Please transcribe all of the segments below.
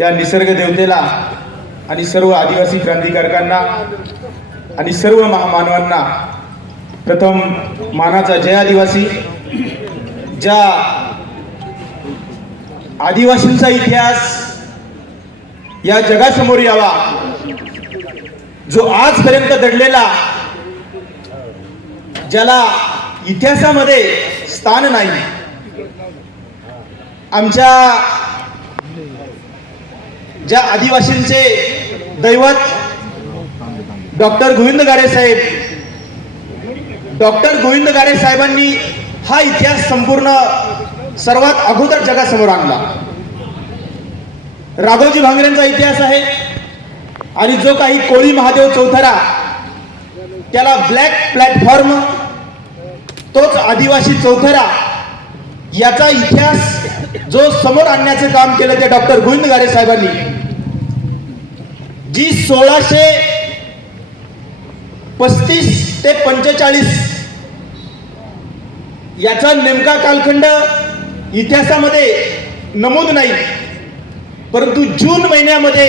या निसर्ग देवतेला आणि सर्व आदिवासी क्रांतिकारकांना आणि सर्व महामानवांना प्रथम मानाचा जय आदिवासी. ज्या आदिवासींचा इतिहास या जगासमोर यावा जो आजपर्यंत दडलेला ज्याला इतिहासामध्ये स्थान नाही. आमच्या ज्या आदिवासींचे दैवत डॉक्टर गोविंद गारे साहेब डॉक्टर गोविंद गारे साहेबांनी हा इतिहास संपूर्ण सर्वात अगोदर जगासमोर आणला. राघोजी भांगरेंचा इतिहास आहे आणि जो काही कोळी महादेव चौथरा त्याला ब्लॅक प्लॅटफॉर्म तोच आदिवासी चौथरा याचा इतिहास जो समोर आणण्याचं काम केलं ते डॉक्टर गोविंद गारे साहेबांनी. जी सोळाशे पस्तीस ते पंचेचाळीस याचा नेमका कालखंड इतिहासामध्ये नमूद नाही परंतु जून महिन्यामध्ये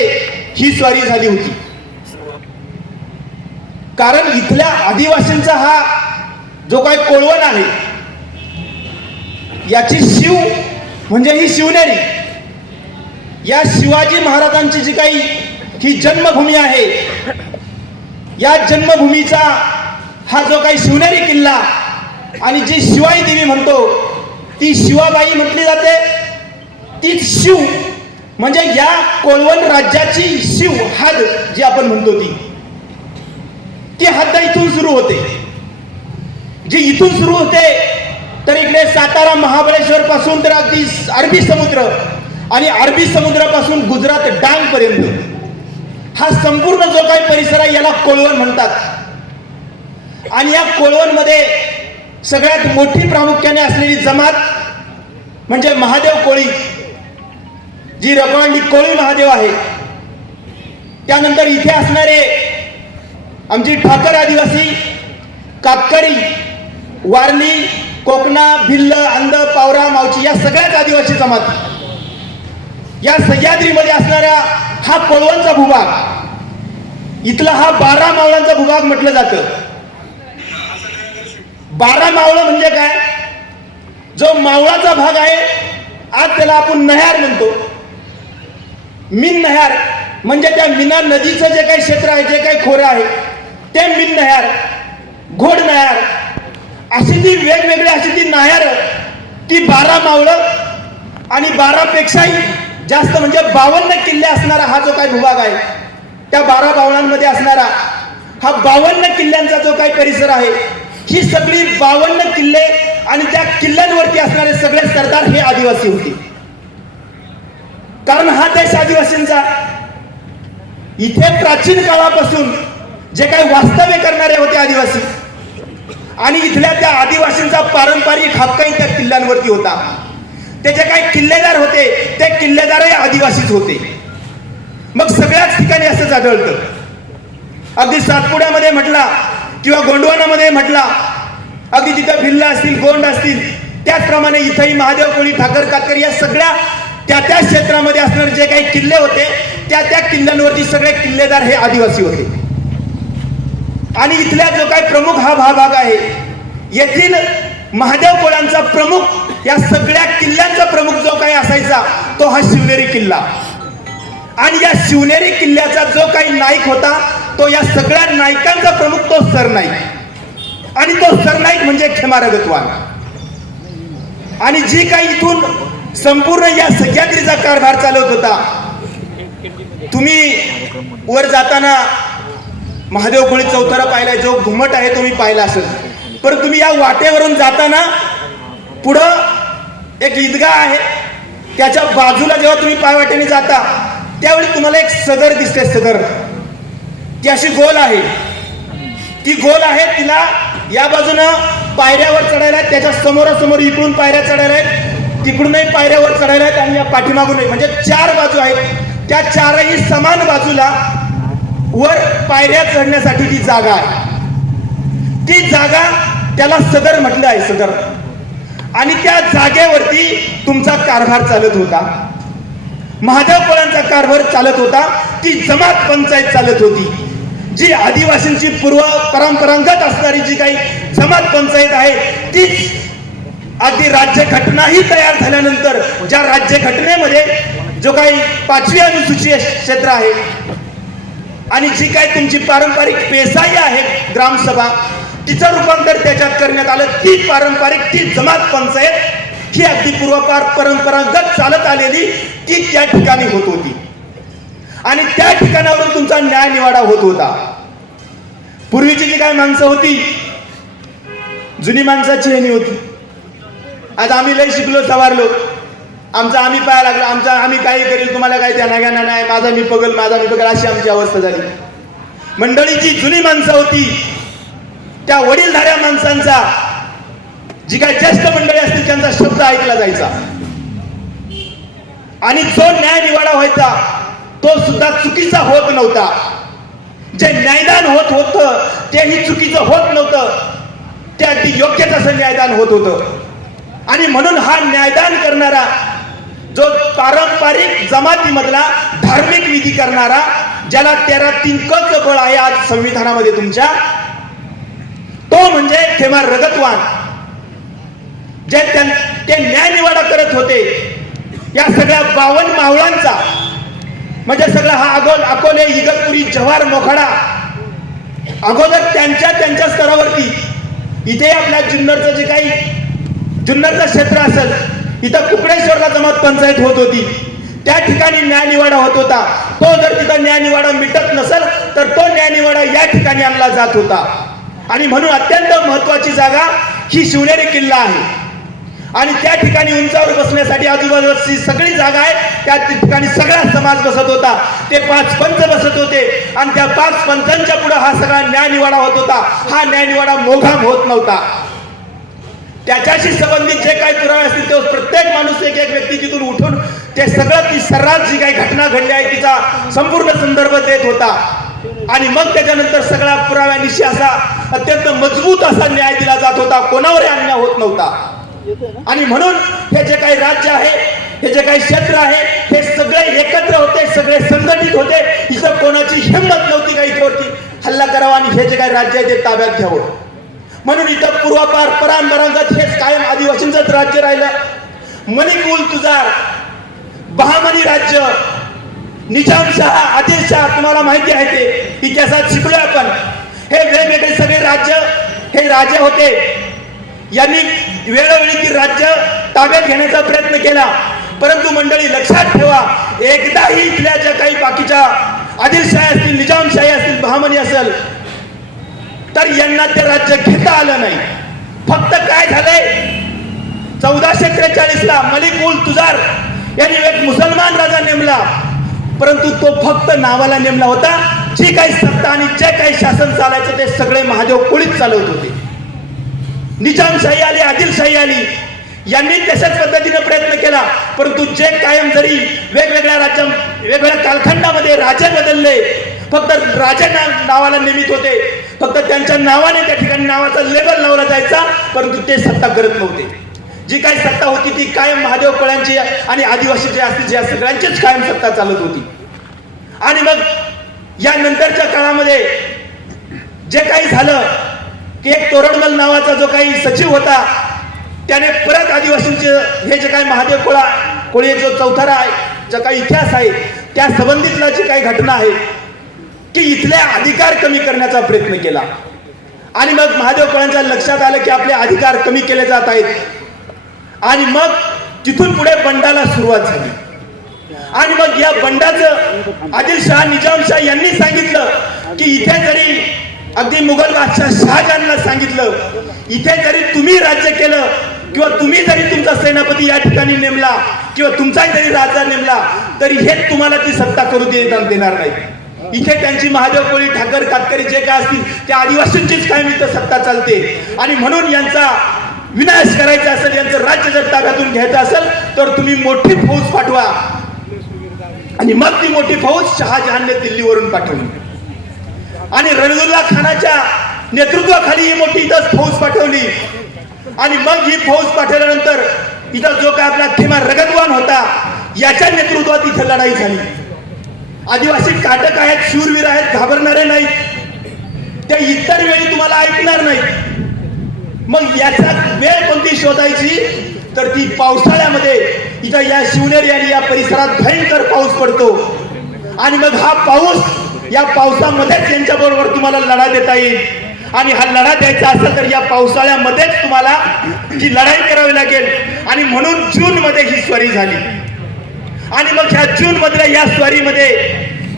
ही स्वारी झाली होती. कारण इथल्या आदिवासींचा हा जो काय कोळवण आहे याची शिव म्हणजे ही शिवनेरी. या शिवाजी महाराजांची जी काही ही जन्मभूमी आहे. या जन्मभूमीचा हा जो काही शिवनेरी किल्ला आणि जी शिवाई देवी म्हणतो ती शिवाबाई म्हटली जाते. तीच शिव म्हणजे या कोळवण राज्याची शिव हद जी आपण म्हणतो ती. ती हद्द इथून सुरू होते. जी इथून सुरू होते तर इकडे सातारा महाबळेश्वर पासून तर अगदी अरबी समुद्र आणि अरबी समुद्रापासून गुजरात डांग पर्यंत. हा संपूर्ण जो काही परिसर आहे याला कोळवण म्हणतात. आणि या कोळवणमध्ये सगळ्यात मोठी प्रामुख्याने असलेली जमात म्हणजे महादेव कोळी जी रकवांडी कोळी महादेव आहे. त्यानंतर इथे असणारे आमची ठाकर आदिवासी कातकरी वारली कोकणा भिल्ल अंध पावरा मावची या सगळ्याच आदिवासी जमाती. या सह्याद्रीमध्ये असणारा हा कोळवणचा भूभाग इथला हा बारा मावळांचा भूभाग म्हटलं जातं. बारा मावळं म्हणजे काय? जो मावळाचा भाग आहे आज त्याला आपण नहार म्हणतो. मिन नहार म्हणजे त्या मिना नदीचं जे काही क्षेत्र आहे जे काही खोरं आहे ते मिन नहार घोड नहार अशी ती वेगवेगळी अशी ती नायर ती बारा मावळं आणि बारापेक्षाही जास्त म्हणजे बावन्न किल्ले असणारा हा जो काही भूभाग आहे त्या बारा बावळांमध्ये असणारा हा बावन्न किल्ल्यांचा जो काही परिसर आहे ही सगळी बावन्न किल्ले आणि त्या किल्ल्यांवरती असणारे सगळे सरदार हे आदिवासी होते. कारण हा देश आदिवासींचा इथे प्राचीन काळापासून जे काही वास्तव्य करणारे होते आदिवासी आणि इथल्या त्या आदिवासींचा पारंपरिक हक्कही त्या किल्ल्यांवरती होता. ते जे काही किल्लेदार होते ते किल्लेदारही आदिवासीच होते. मग सगळ्याच ठिकाणी असंच आढळतं अगदी सातपुड्यामध्ये म्हटला किंवा गोंडवानामध्ये म्हटला अगदी तिथं भिल्ला असतील गोंड असतील त्याचप्रमाणे इथंही महादेव कोळी ठाकर कातकर या सगळ्या त्या त्या क्षेत्रामध्ये असणारे जे काही किल्ले होते त्या त्या किल्ल्यांवरती सगळे किल्लेदार हे आदिवासी होते. आणि इथल्या जो काही प्रमुख हा भाग आहे येथील महादेव कोळ्यांचा प्रमुख या सगळ्या किल्ल्यांचा प्रमुख जो काही असायचा तो हा शिवनेरी किल्ला. आणि या शिवनेरी किल्ल्याचा जो काही नाईक होता तो या सगळ्या नायकांचा प्रमुख तो सरनाईक आणि तो सरनाईक म्हणजे खेमारगतवान आणि जी काही इथून संपूर्ण या सह्याद्रीचा कारभार चालवत होता तुम्ही वर जाताना महादेव कोळी चौथरा पाहिला जो घुमट आहे तुम्ही पाहिला असेल. पण तुम्ही या वाटेवरून जाताना पुढं एक ईदगाह आहे. त्याच्या बाजूला जेव्हा तुम्ही पायवाटेने जाता त्यावेळी तुम्हाला एक सदर दिसते सदर. ती अशी गोल आहे. ती गोल आहे तिला या बाजूनं पायऱ्यावर चढायला आहेत, त्याच्या समोरासमोर इकडून पायऱ्या चढायला आहेत तिकडूनही पायऱ्यावर चढायला आहेत आणि या पाठीमागूनही. म्हणजे चार बाजू आहेत. त्या चारही समान बाजूला वर पायऱ्या चढण्यासाठी ती जागा आहे. ती जागा त्याला सदर म्हटलं आहे सदर. आणि त्या जागेवरती तुमचा कारभार चालत होता. महादेव कोळ्यांचा कारभार चालत होता ती जमात पंचायत चालत होती. जी आदिवासींची पूर्व परंपरागत असणारी जी काही जमात पंचायत आहे तीच अगदी राज्य घटनाही तयार झाल्यानंतर ज्या राज्य घटनेमध्ये जो काही पाचवी अनुसूची क्षेत्र आहे आणि जी काही तुमची पारंपरिक पेसाई आहे ग्रामसभा तिचं रूपांतर त्याच्यात करण्यात आलं. ती पारंपरिक ती जमात पंचायत ही अगदी पूर्वपार परंपरागत चालत आलेली ती त्या ठिकाणी होत होती. आणि त्या ठिकाणावरून तुमचा न्याय निवाडा होत होता. पूर्वीची जी काय माणसं होती जुनी माणसाची हेनी होती. आज आम्ही लय शिकलो सवारलो. आमचा आम्ही पाया लागलो आमचा आम्ही काही करील तुम्हाला काही त्या नागाना नाही माझा मी पगल माझा मी पगल अशी आमची अवस्था झाली. मंडळीची जुनी माणसं होती त्या वडीलधाऱ्या माणसांचा जी काही ज्येष्ठ मंडळी असतील त्यांचा शब्द ऐकला जायचा. आणि जो न्याय निवाडा व्हायचा तो सुद्धा चुकीचा होत नव्हता. जे न्यायदान होत होतं तेही चुकीचं होत नव्हतं. ते अगदी योग्य तसं न्यायदान होत होतं. आणि म्हणून हा न्यायदान करणारा जो पारंपरिक जमातीमधला धार्मिक विधी करणारा ज्याला तेरा तिंकच बळ आहे आज संविधानामध्ये तुमच्या तो म्हणजे थेमा रगतवान. जे ते न्याय निवाडा करत होते. या सगळ्या बावन मावळांचा. म्हणजे सगळा हा अगोल अकोले इगतपुरी जव्हार मोखाडा. अगोदर त्यांच्या त्यांच्या स्तरावरती. इथे आपल्या जुन्नरचं जे काही जुन्नरचं क्षेत्र असेल इथं कुकडेश्वरला जमात पंचायत होत होती. त्या ठिकाणी न्यायनिवाडा होत होता. तो जर तिथं न्यायनिवाडा मिटत नसेल तर तो न्यायनिवाडा या ठिकाणी आणला जात होता. आणि म्हणून अत्यंत महत्वाची जागा ही शिवनेरी किल्ला आहे. आणि त्या ठिकाणी उंचावर बसण्यासाठी आजूबाजूची सगळी जागा आहे. त्या ठिकाणी सगळा समाज बसत होता. ते पाच पंच बसत होते. आणि त्या पाच पंचांच्या पुढे हा सगळा न्यायनिवाडा होत होता. हा न्यायनिवाडा मोघाम होत नव्हता. त्याच्याशी संबंधित जे काही पुरावे असतील ते प्रत्येक माणूस एक एक व्यक्ती तिथून उठून ते सगळं ती सर्रास जी काही घटना घडली आहे तिचा संपूर्ण संदर्भ देत होता. आणि मग त्याच्यानंतर सगळ्या पुराव्यानिशी असा अत्यंत मजबूत असा न्याय दिला जात होता. कोणावरही अन्याय होत नव्हता. आणि म्हणून हे जे काही राज्य आहे हे जे काही क्षेत्र आहे हे सगळे एकत्र होते सगळे संघटित होते. इथं कोणाची हिंमत नव्हती का इथवरती? हल्ला करावा आणि हे जे काही राज्य आहे ते ताब्यात घ्यावं. म्हणून इथं पूर्वापार परांबरांगत हेच कायम आदिवासींचंच राज्य राहिलं. मणिकुल तुजार बहामणी राज्य निजामशहा आदिलशहा तुम्हाला माहिती आहे ते. इतिहासात शिकलोय आपण. हे वेगवेगळे सगळे राज्य. हे राजे होते. यांनी वेळोवेळी ती राज्य ताब्यात घेण्याचा प्रयत्न केला. परंतु मंडळी लक्षात ठेवा एकदाही इथल्या ज्या काही बाकीच्या आदिलशाही असतील निजामशाही असतील बहामनी असेल तर यांना ते राज्य घेता आलं नाही. फक्त काय झालंय? चौदाशे त्रेचाळीस ला मलिक उल तुजार यांनी एक मुसलमान राजा नेमला. परंतु तो फक्त नावाला नेमला होता. जी काही सत्ता आणि जे काही शासन चालायचं ते सगळे महादेव कोळीच चालवत होते. निजामशाही आली आदिलशाही आली. यांनी तशाच पद्धतीने प्रयत्न केला परंतु जे कायम जरी वेगवेगळ्या राज्या वेगवेगळ्या कालखंडामध्ये राजे बदलले फक्त राजे नावाला निमित होते. फक्त त्यांच्या नावाने त्या ठिकाणी नावाचा लेबल लावला जायचा परंतु ते सत्ता करत नव्हते. जी काही सत्ता होती ती कायम महादेव कळ्यांची आणि आदिवासी जे असतील या सगळ्यांचीच कायम सत्ता चालत होती. आणि मग या नंतरच्या काळामध्ये जे काही झालं की एक तोरणमल नावाचा जो काही सचिव होता त्याने परत आदिवासींचे हे जे काही महादेव कोळा कोळी जो चौथारा आहे जो काही इतिहास आहे त्या संबंधितला जी काही घटना आहे की इथले अधिकार कमी करण्याचा प्रयत्न केला. आणि मग महादेव कोळ्यांच्या लक्षात आलं की आपले अधिकार कमी केले जात आहेत. आणि मग तिथून पुढे बंडाला सुरुवात झाली. आणि मग या बंडाचं आदिलशाह निजामशाह यांनी सांगितलं की इथे जरी अगदी मुघल बादशाह शहाजहानला सांगितलं इथे जरी तुम्ही राज्य केलं किंवा तुम्ही जरी तुमचा सेनापती या ठिकाणी नेमला किंवा तुमचाही जरी राजा नेमला तरी हेच तुम्हाला ती सत्ता करू देणार नाही. इथे त्यांची महादेव कोळी ठाकर कातकरी जे काय असतील त्या आदिवासींचीच कायम इथं सत्ता चालते. आणि म्हणून यांचा विनाश करायचा असेल यांचं राज्य जर ताब्यातून घ्यायचं असेल तर तुम्ही मोठी फौज पाठवा. आणि मग ती मोठी फौज शहाजहानने दिल्लीवरून पाठवली. आणि रणदुल्ला खानाच्या नेतृत्वाखाली ही मोठी इथं फौज पाठवली. आणि मग ही फौज पाठवल्यानंतर इथं जो काय आपला खिमा रगतवान होता याच्या नेतृत्वात इथे लढाई झाली. आदिवासी काटक आहेत शूरवीर आहेत घाबरणारे नाहीत. ते इतर वेळी तुम्हाला ऐकणार नाहीत. मग याचा वेळ कोणती शोधायची? तर ती पावसाळ्यामध्ये इथं या शिवनेरी आणि या परिसरात भयंकर पाऊस पडतो. आणि मग हा पाऊस या पावसामध्येच यांच्या बरोबर तुम्हाला लढा देता येईल. आणि हा लढा द्यायचा असेल तर या पावसाळ्यामध्येच तुम्हाला ही लढाई करावी लागेल. आणि म्हणून जून मध्ये ही स्वारी झाली. आणि मग ह्या जून मधल्या या स्वारीमध्ये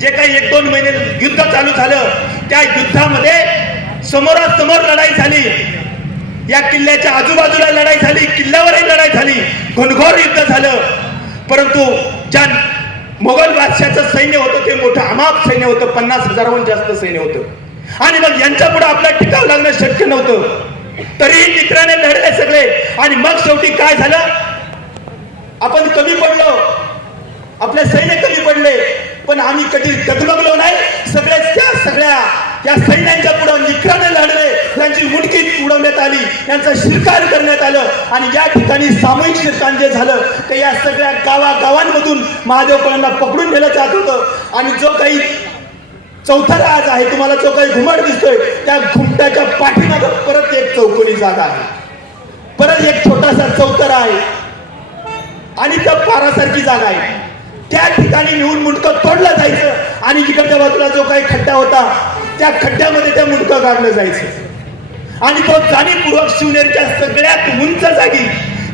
जे काही एक दोन महिने युद्ध चालू झालं त्या युद्धामध्ये समोरासमोर लढाई झाली. या किल्ल्याच्या आजूबाजूला लढाई झाली किल्ल्यावरही लढाई झाली. घनघोर युद्ध झालं. परंतु ज्या मोगल बादशाचं सैन्य होतं ते मोठं अमाप सैन्य होतं पन्नास हजाराहून जास्त सैन्य होतं. आणि मग यांच्या पुढे आपला टिकाव लागणं शक्य नव्हतं. तरीही मित्राने लढले सगळे. आणि मग शेवटी काय झालं? आपण कमी पडलो. आपले सैन्य कमी पडले. पण आम्ही कधी दगमगलो नाही. सगळ्याच त्या सगळ्या या सैन्यांच्या पुढे म्हणजे निखराने लढले त्यांची मुटकी उडवण्यात आली त्यांचा शिरकार करण्यात आलं आणि या ठिकाणी सामूहिक शिरकाण जे झालं ते या सगळ्या गावागावांमधून गावांमधून पकडून नेलं जात होतं. आणि जो काही चौथा राज आहे तुम्हाला जो काही घुमट दिसतोय त्या घुमट्याच्या पाठीमागं परत एक चौकोनी जागा आहे. परत एक छोटासा चौतरा आहे. आणि त्या पारासारखी जागा आहे. त्या ठिकाणी नेऊन मुंडकं तोडलं जायचं आणि इकडच्या बाजूला जो काही खड्डा होता त्या खड्ड्यामध्ये त्या मुंडकं काढलं जायचं. आणि तो जाणीवपूर्वक शिवनेरीच्या सगळ्यात उंच जागी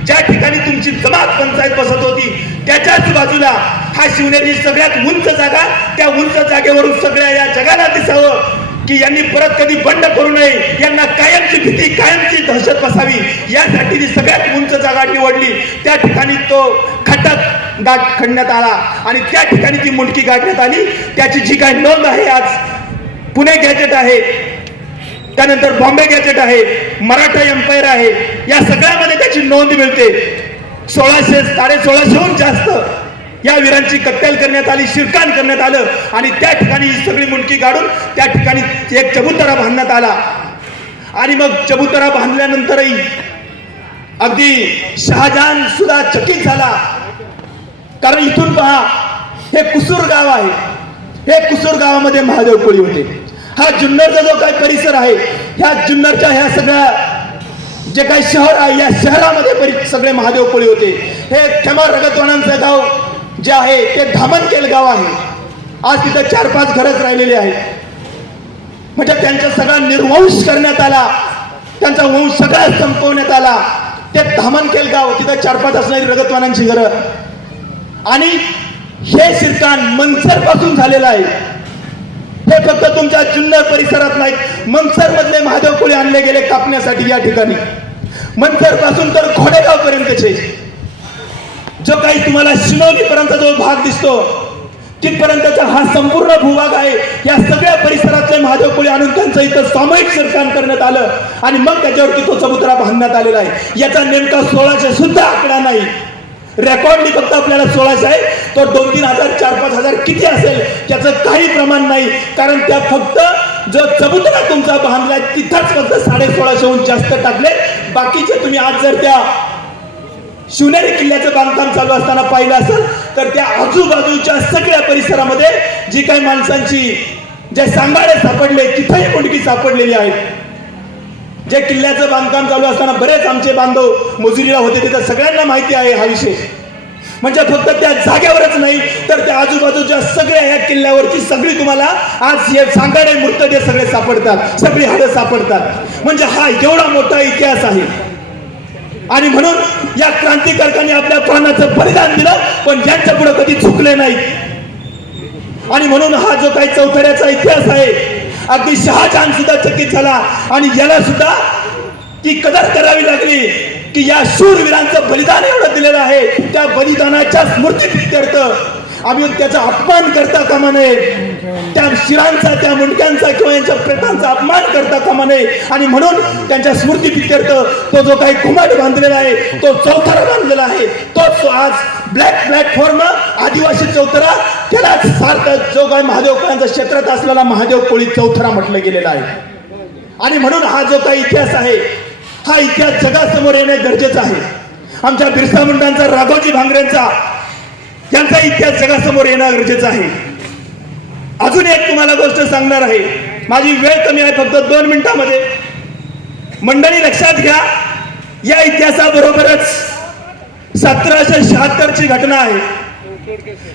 ज्या ठिकाणी तुमची जमात पंचायत बसत होती त्याच्याच बाजूला हा शिवनेरी सगळ्यात उंच जागा त्या उंच जागेवरून सगळ्या या जगाला दिसावं की यांनी परत कधी बंड करू नये यांना कायमची भीती कायमची दहशत बसावी यासाठी ती सगळ्यात उंच जागा निवडली. त्या ठिकाणी तो खटक गाठ खणण्यात आला. आणि त्या ठिकाणी ती मुंडकी गाठण्यात आली. त्याची जी काही नोंद आहे आज पुणे गॅजेट आहे त्यानंतर बॉम्बे गॅजेट आहे मराठा एम्पायर आहे. या सगळ्यामध्ये त्याची नोंद मिळते. सोळाशे साडे सोळाशेहून जास्त या वीरांची कत्तल करण्यात आली शिरकाण करण्यात आलं आणि त्या ठिकाणी ही सगळी मुंडकी काढून त्या ठिकाणी एक चबुतरा बांधण्यात आला. आणि मग चबुतरा बांधल्यानंतरही अगदी शहाजहान सुद्धा चकित झाला. कारण इथून पहा हे कुसूर गाव आहे. हे कुसूर गावामध्ये महादेव कोळी होते. हा जुन्नरचा जो काही परिसर आहे ह्या जुन्नरच्या ह्या सगळ्या जे काही शहर आहे या शहरामध्ये परी सगळे महादेव कोळी होते. हे क्षमा रगतवाणांचं गाव जे आहे ते धामणकेल गाव आहे. आज तिथं चार पाच घरच राहिलेले आहेत. म्हणजे त्यांचा सगळा निर्वंश करण्यात आला. त्यांचा वंश सगळा संपवण्यात आला. ते धामणकेल गाव तिथं चार पाच असणारी रगतवानांची घरं. आणि हे शिरकाण मनसरपासून झालेलं आहे. हे फक्त तुमच्या जुन्नर परिसरात नाहीत. मनसर मधले महादेव कोळी आणले गेले कापण्यासाठी या ठिकाणी. मनसरपासून तर घोडेगाव पर्यंतचे जो काही तुम्हाला शिनोली पर्यंत जो भाग दिसतो तिथपर्यंतचा हा संपूर्ण भूभाग आहे. या सगळ्या परिसरातले महादेव कोळी आणून त्यांचं इथं सामूहिक सरकार करण्यात आलं. आणि मग त्याच्यावरती तो चबुतरा बांधण्यात आलेला आहे. याचा नेमका सोळाशे सुद्धा आकडा नाही. रेकॉर्डनी फक्त आपल्याला सोळाशे आहे. तो दोन तीन हजार चार पाच हजार किती असेल त्याचं काही प्रमाण नाही. कारण त्या फक्त जो चबुतरा तुमचा बांधलाय तिथंच फक्त साडे सोळाशेहून जास्त टाकले. बाकीचे तुम्ही आज जर त्या शिवनेरी किल्ल्याचं बांधकाम चालू असताना पाहिलं असेल तर त्या आजूबाजूच्या सगळ्या परिसरामध्ये जी काही माणसांची जे सांगाडे सापडले तिथंही मुंडकी सापडलेली आहेत. जे किल्ल्याचं बांधकाम चालू असताना बरेच आमचे बांधव मजुरीला होते तिथं सगळ्यांना माहिती आहे हा विषय. म्हणजे फक्त त्या जागेवरच नाही तर त्या आजूबाजूच्या सगळ्या या किल्ल्यावरची सगळी तुम्हाला आज हे सांगाडे मृतदेह सगळे सापडतात सगळी हाडं सापडतात. म्हणजे हा एवढा मोठा इतिहास आहे. आणि म्हणून या क्रांतिकारकांनी आपल्या प्राणाचं बलिदान दिलं पण यांच्या पुढे कधी चुकले नाही आणि म्हणून हा जो काही चौथऱ्याचा इतिहास आहे अगदी शहाजहान सुद्धा चकित झाला. आणि याला सुद्धा ती कदर करावी लागली की या शूरवीरांचं बलिदान एवढं दिलेलं आहे. त्या बलिदानाच्या स्मृती आम्ही त्याचा अपमान करता कामा नये. त्या शिरांचा त्या मुंडक्यांचा किंवा यांच्या प्रेतांचा अपमान करता कामा नये. आणि म्हणून त्यांच्या स्मृती पित्यर्थ तो जो काही घुमाट बांधलेला आहे तो चौथरा बांधलेला आहे तोच आज ब्लॅक प्लॅटफॉर्म आदिवासी चौथरा त्यालाच सार्थ जो काही महादेवकांच्या क्षेत्रात असलेला महादेव कोळी चौथरा म्हटलं गेलेला आहे. आणि म्हणून हा जो काही इतिहास आहे हा इतिहास जगासमोर येणे गरजेचं आहे. आमच्या बिरसा मुंडांचा राघोजी भांगरेंचा यांचा इतिहास जगासमोर येणं गरजेचं आहे. अजून एक तुम्हाला गोष्ट सांगणार आहे. माझी वेळ कमी आहे फक्त दोन मिनिटामध्ये. मंडळी लक्षात घ्या या इतिहासाबरोबरच सतराशे शहात्तर ची घटना आहे.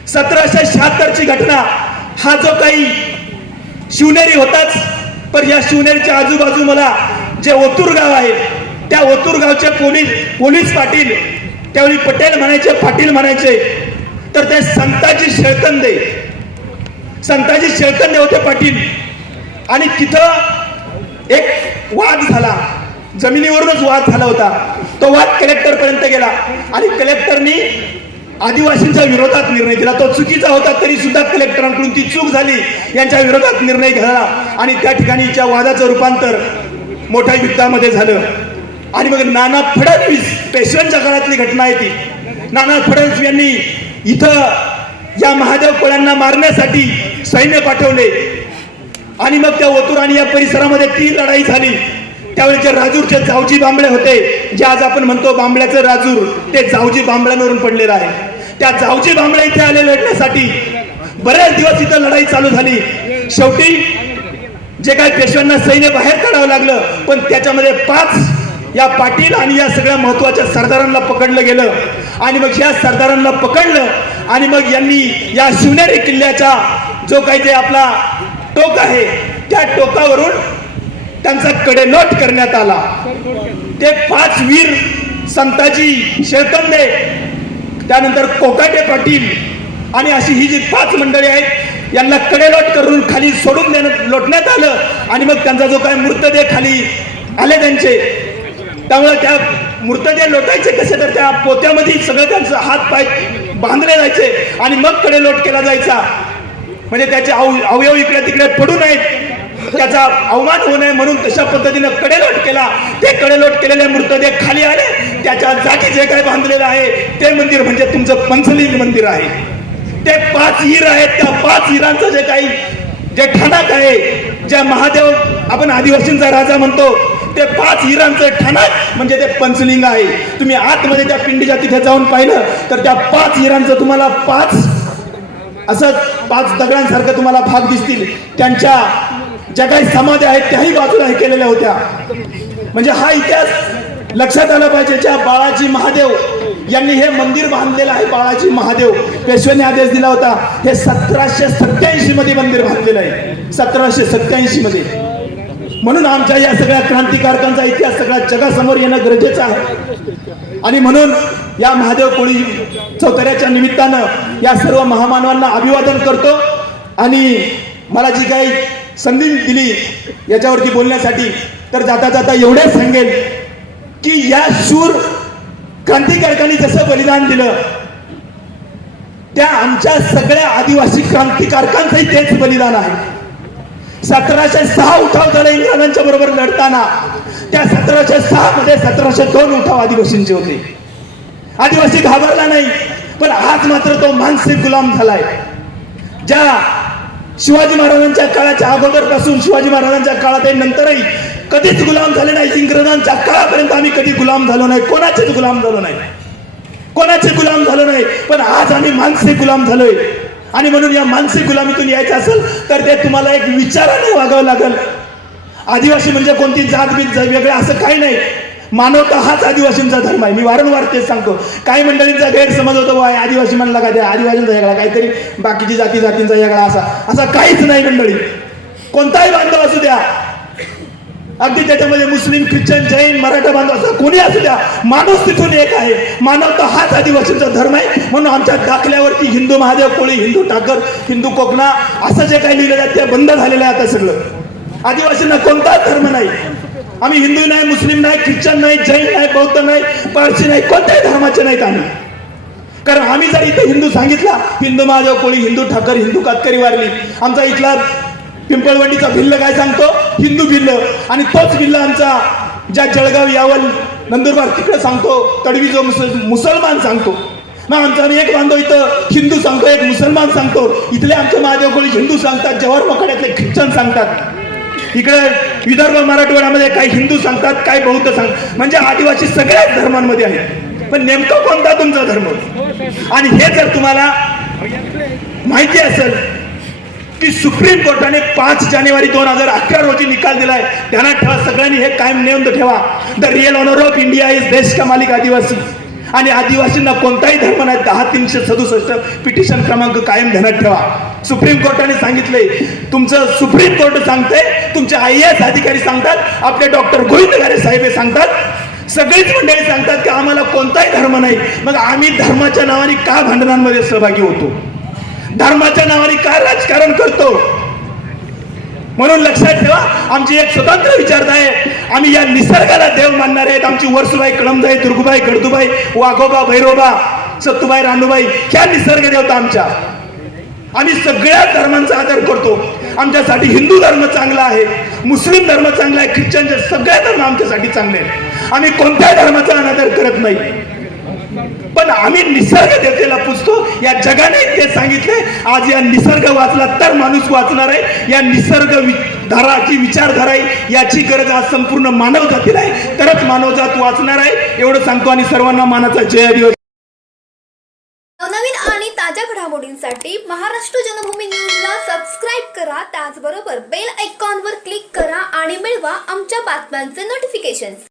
सतराशे शहात्तर ची घटना हा जो काही शिवनेरी होताच पण या शिवनेरीच्या आजूबाजू मला जे ओतूर गाव आहे त्या ओतूर गावचे पोलीस पोलीस पाटील त्यावेळी पटेल म्हणायचे पाटील म्हणायचे तर ते संताजी शेळकंदे संताजी शेळकंदे होते पाटील. आणि तिथं एक वाद झाला. जमिनीवरूनच वाद झाला होता. तो वाद कलेक्टर पर्यंत गेला. आणि कलेक्टरनी आदिवासींच्या विरोधात निर्णय दिला. तो चुकीचा होता तरी सुद्धा कलेक्टरांकडून ती चूक झाली. यांच्या विरोधात निर्णय झाला आणि त्या ठिकाणीच्या वादाचं रूपांतर मोठ्या युद्धामध्ये झालं. आणि मग नाना फडणवीस पेशव्यांच्या काळातली घटना आहे ती. नाना फडणवीस यांनी इथं या महादेव कोळ्यांना मारण्यासाठी सैन्य पाठवले. आणि मग त्या ओतूर आणि या परिसरामध्ये ती लढाई झाली. त्यावेळेचे राजूरचे जावजी बांबळे होते. जे आज आपण म्हणतो बांबळ्याचं राजूर ते जावजी बांबळ्यांवरून पडलेलं आहे त्या जावजी बांबळे इथे आले लढण्यासाठी बऱ्याच दिवस इथं लढाई चालू झाली. शेवटी जे काही पेशव्यांना सैन्य बाहेर काढावं लागलं पण त्याच्यामध्ये पाच या पाटील आणि या सगळ्या महत्त्वाच्या सरदारांना पकडलं गेलं. आणि मग या सरदारांना पकडलं आणि मग यांनी या शिवनेरी किल्ल्याचा जो काही ते आपला टोक आहे त्या टोकावरून त्यांचा कडेलोट करण्यात आला. ते पाच वीर संताजी शेळकंदे त्यानंतर कोकाटे पाटील आणि अशी ही जी पाच मंडळी आहेत यांना कडेलोट करून खाली सोडून देण्यात लोटण्यात आलं. आणि मग त्यांचा जो काय मृतदेह खाली आले त्यांचे त्यामुळे त्या मृतदेह लोटायचे कसे? तर त्या पोत्यामध्ये सगळं त्यांचं हात पाय बांधले जायचे आणि मग कडेलोट केला जायचा. म्हणजे त्याचे अव- अवयव इकडे तिकडे पडू नयेत. त्याचा अवमान होऊ नये म्हणून तशा पद्धतीनं कडेलोट केला. ते कडेलोट केलेले मृतदेह खाली आले. त्याच्या जागी जे काही बांधलेलं आहे ते मंदिर म्हणजे तुमचं पंचलिंग मंदिर आहे. ते पाच हिर आहेत. त्या पाच हिरांचं जे काही जे ठाणाक आहे ज्या महादेव आपण आदिवासींचा राजा म्हणतो ते पाच हिरांचं ठाणाक म्हणजे ते पंचलिंग आहे. तुम्ही आतमध्ये त्या पिंडीच्या तिथे जाऊन पाहिलं तर त्या पाच हिरांचं तुम्हाला पाच असं पाच दगडांसारखं तुम्हाला भाग दिसतील. त्यांच्या ज्या काही समाधी आहेत त्याही बाजूला हे केलेल्या होत्या. म्हणजे हा इतिहास लक्षात आला पाहिजे ज्या बाळाजी महादेव यांनी हे मंदिर बांधलेलं आहे बाळाजी महादेव. पेशव्याने आदेश दिला होता हे सतराशे सत्याऐंशी मध्ये मंदिर बांधलेलं आहे. सतराशे सत्याऐंशी मध्ये म्हणून आमच्या या सगळ्या क्रांतिकारकांचा इतिहास सगळ्या जगासमोर येणं गरजेचं आहे. आणि म्हणून या महादेव कोळी चौथऱ्याच्या निमित्तानं या सर्व महामानवांना अभिवादन करतो. आणि मला जी काही संधी दिली याच्यावरती बोलण्यासाठी तर जाता जाता एवढेच सांगेल की या शूर क्रांतिकारकांनी जसं बलिदान दिलं त्या आमच्या सगळ्या आदिवासी क्रांतिकारकांचंही तेच बलिदान आहे. सतराशे सहा उठाव झाले इंग्रजांच्या बरोबर लढताना त्या सतराशे सहा मध्ये सतराशे दोन उठाव आदिवासींचे होते. आदिवासी घाबरला नाही पण आज मात्र तो मानसिक गुलाम झालाय. ज्या शिवाजी महाराजांच्या काळाच्या अगोदरपासून शिवाजी महाराजांच्या काळात नंतरही कधीच गुलाम झाले नाही इंग्रजांच्या काळापर्यंत आम्ही कधी गुलाम झालो नाही कोणाचेच गुलाम झालो नाही. कोणाचे गुलाम झालो नाही पण आज आम्ही मानसिक गुलाम झालोय. आणि म्हणून या मानसिक गुलामीतून यायचं असेल तर ते तुम्हाला एक विचाराने वागावं लागेल. आदिवासी म्हणजे कोणती जात बीत वेगळं असं काही नाही. मानवता हाच आदिवासींचा धर्म आहे. मी वारंवार तेच सांगतो. काही मंडळींचा गैरसमज होतो बाय आदिवासी म्हणला का त्या? आदिवासींचा वेगळा काहीतरी बाकीची जाती जातींचा वेगळा असा. असा काहीच नाही मंडळी. कोणताही बांधव असू द्या अगदी त्याच्यामध्ये मुस्लिम ख्रिश्चन जैन मराठा बांधव असं कोणी असू द्या. माणूस तिथून एक आहे. मानवता हाच आदिवासींचा धर्म आहे. म्हणून आमच्या दाखल्यावरती हिंदू महादेव कोळी हिंदू ठाकर हिंदू कोकणा असं जे काही लिहिलेलं आहे ते बंद झालेलं आहे आता सगळं. आदिवासींना कोणताच धर्म नाही. आम्ही हिंदू नाही मुस्लिम नाही ख्रिश्चन नाही जैन नाही बौद्ध नाही पारसी नाही कोणत्याही धर्माचे नाहीत आम्ही. कारण आम्ही जर इथे हिंदू सांगितला हिंदू महादेव कोळी हिंदू ठाकर हिंदू कातकरी वारली आमचा इथला पिंपळवंडीचा भिल्ल काय सांगतो? हिंदू भिल्ल. आणि तोच भिल्ल आमचा ज्या जळगाव यावल नंदुरबार तिकडे सांगतो. तडवी जो मुसल मुसलमान सांगतो. मग आमचा आम्ही एक बांधव इथं हिंदू सांगतो एक मुसलमान सांगतो. इथले आमचे महादेव कोळी हिंदू सांगतात जवाहर मखाड्यातले ख्रिश्चन सांगतात. इकडे विदर्भ मराठवाड्यामध्ये काही हिंदू सांगतात काही बौद्ध सांग म्हणजे आदिवासी सगळ्याच धर्मांमध्ये आहेत. पण नेमका कोणता तुमचा धर्म? आणि हे जर तुम्हाला माहिती असेल की सुप्रीम कोर्टाने पाच जानेवारी दोन हजार अकरा रोजी निकाल दिलाय. ध्यानात ठेवा सगळ्यांनी हे कायम नेमद ठेवा. The real owner of India is देश का मालिक आदिवासी. आणि आदिवासींना कोणताही धर्म नाही दहा तीनशे सदुसष्ट पिटिशन क्रमांक कायम ध्यानात ठेवा. सुप्रीम कोर्टाने सांगितलंय तुमचं सुप्रीम कोर्ट सांगते तुमचे आय एस अधिकारी सांगतात आपले डॉक्टर गोविंद साहेब हे सांगतात. सगळीच मंडळी सांगतात की आम्हाला कोणताही धर्म नाही. मग आम्ही धर्माच्या नावाने का भांडणांमध्ये सहभागी होतो? धर्माच्या नावाने का राजकारण करतो? म्हणून लक्षात ठेवा आमची एक स्वतंत्र विचारता आहे. आम्ही या निसर्गाला देव मानणार आहेत. आमची वर्सुबाई कळमदाई दुर्गुबाई गडदुबाई वाघोबा भैरोबा सत्तुबाई रानूबाई ह्या निसर्ग देवता आमच्या. आम्ही सगळ्या धर्मांचा आदर करतो. आमच्यासाठी हिंदू धर्म चांगला आहे मुस्लिम धर्म चांगला आहे ख्रिश्चन सगळ्या धर्म आमच्यासाठी चांगले आहेत. आम्ही कोणत्याही धर्माचा अनादर करत नाही. पण आम्ही निसर्ग देवतेला पुजतो. या जगाने ते सांगितले आज या निसर्ग वाचला तर माणूस वाचणार आहे. या निसर्ग धाराची धारा जी विचारधारा आहे याची गरज आज संपूर्ण मानव जातील आहे. तरच मानवजात वाचणार आहे. एवढं सांगतो आणि सर्वांना मानाचा जय दिवस नवनवीन आणि ताज्या घडामोडींसाठी महाराष्ट्र जनभूमी न्यूजला सबस्क्राईब करा. त्याचबरोबर बेल आयकॉनवर क्लिक करा आणि मिळवा आमच्या बातम्यांचे नोटिफिकेशन्स